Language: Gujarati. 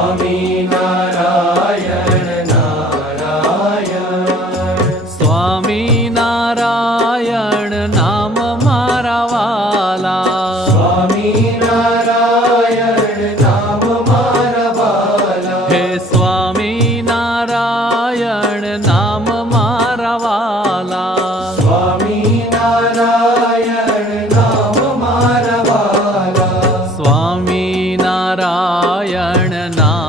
સ્વામિનારાયણ નારાયણ. સ્વામિનારાયણ નામ મારા વાલા. સ્વામિનારાયણ નામ મારા વાલા. હે સ્વામિનારાયણ નામ મારા વાલા. સ્વામિનારાયણ નામ મારા વાલા. સ્વામિનારાયણ નામ